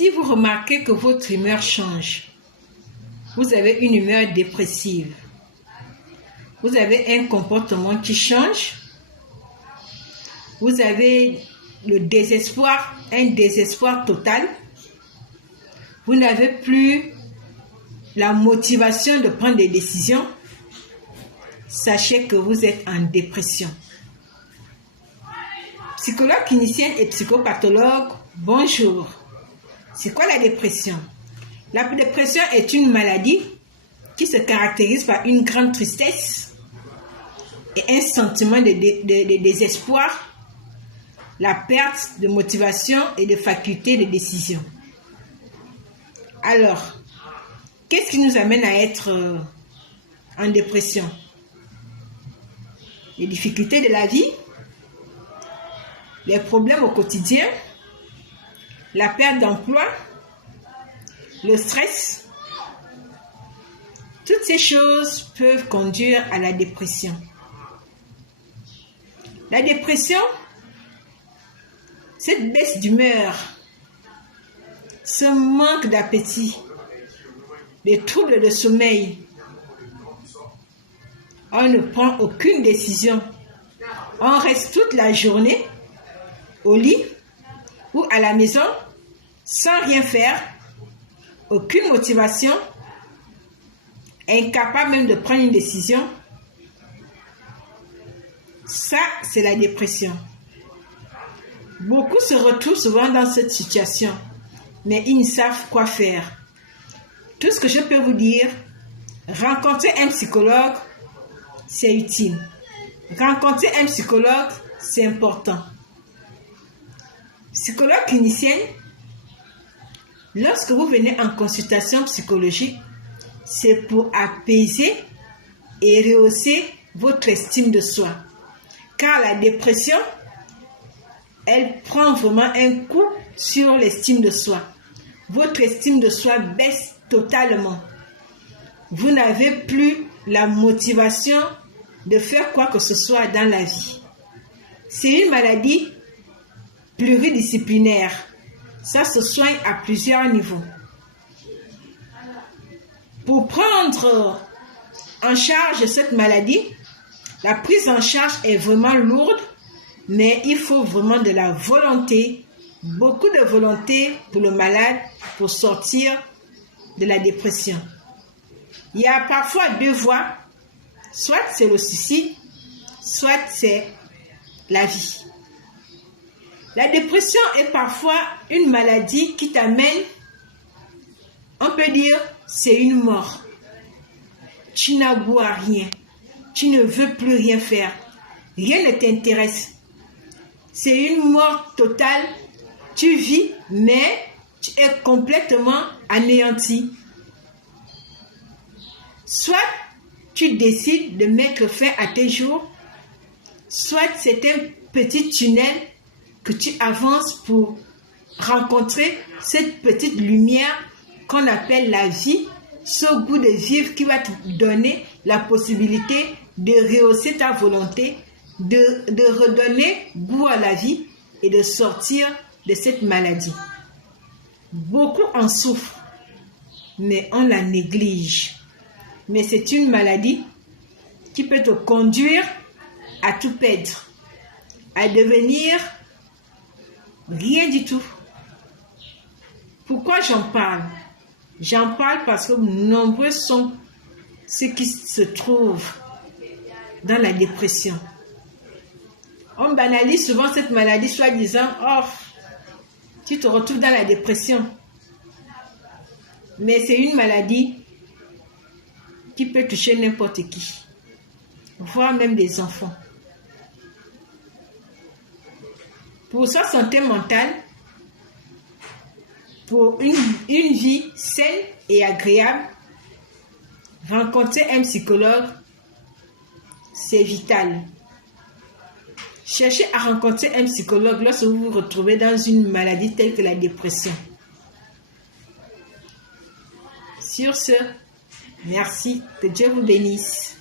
Si vous remarquez que votre humeur change, vous avez une humeur dépressive, vous avez un comportement qui change, vous avez le désespoir, un désespoir total, vous n'avez plus la motivation de prendre des décisions, sachez que vous êtes en dépression. Psychologue clinicienne et psychopathologue, bonjour. C'est quoi la dépression? La dépression est une maladie qui se caractérise par une grande tristesse et un sentiment de désespoir, la perte de motivation et de faculté de décision. Alors, qu'est-ce qui nous amène à être en dépression? Les difficultés de la vie, les problèmes au quotidien, la perte d'emploi, le stress. Toutes ces choses peuvent conduire à la dépression. La dépression, cette baisse d'humeur, ce manque d'appétit, les troubles de sommeil, on ne prend aucune décision. On reste toute la journée au lit ou à la maison sans rien faire, aucune motivation, incapable même de prendre une décision. Ça, c'est la dépression. Beaucoup se retrouvent souvent dans cette situation, mais ils ne savent quoi faire. Tout ce que je peux vous dire, rencontrer un psychologue, c'est utile. Rencontrer un psychologue, c'est important. Psychologue clinicienne, lorsque vous venez en consultation psychologique, c'est pour apaiser et rehausser votre estime de soi. Car la dépression, elle prend vraiment un coup sur l'estime de soi. Votre estime de soi baisse totalement. Vous n'avez plus la motivation de faire quoi que ce soit dans la vie. C'est une maladie pluridisciplinaire. Ça se soigne à plusieurs niveaux. Pour prendre en charge cette maladie, la prise en charge est vraiment lourde, mais il faut vraiment de la volonté, beaucoup de volonté pour le malade pour sortir de la dépression. Il y a parfois deux voies, soit c'est le suicide, soit c'est la vie. La dépression est parfois une maladie qui t'amène, on peut dire, c'est une mort. Tu n'as goût à rien, tu ne veux plus rien faire, rien ne t'intéresse. C'est une mort totale, tu vis, mais tu es complètement anéanti. Soit tu décides de mettre fin à tes jours, soit c'est un petit tunnel que tu avances pour rencontrer cette petite lumière qu'on appelle la vie, ce goût de vivre qui va te donner la possibilité de rehausser ta volonté, de redonner goût à la vie et de sortir de cette maladie. Beaucoup en souffrent, mais on la néglige. Mais c'est une maladie qui peut te conduire à tout perdre, à devenir rien du tout. Pourquoi j'en parle? J'en parle parce que nombreux sont ceux qui se trouvent dans la dépression. On banalise souvent cette maladie, soi-disant, oh, tu te retrouves dans la dépression. Mais c'est une maladie qui peut toucher n'importe qui, voire même des enfants. Pour sa santé mentale, pour une vie saine et agréable, rencontrer un psychologue, c'est vital. Cherchez à rencontrer un psychologue lorsque vous vous retrouvez dans une maladie telle que la dépression. Sur ce, merci, que Dieu vous bénisse.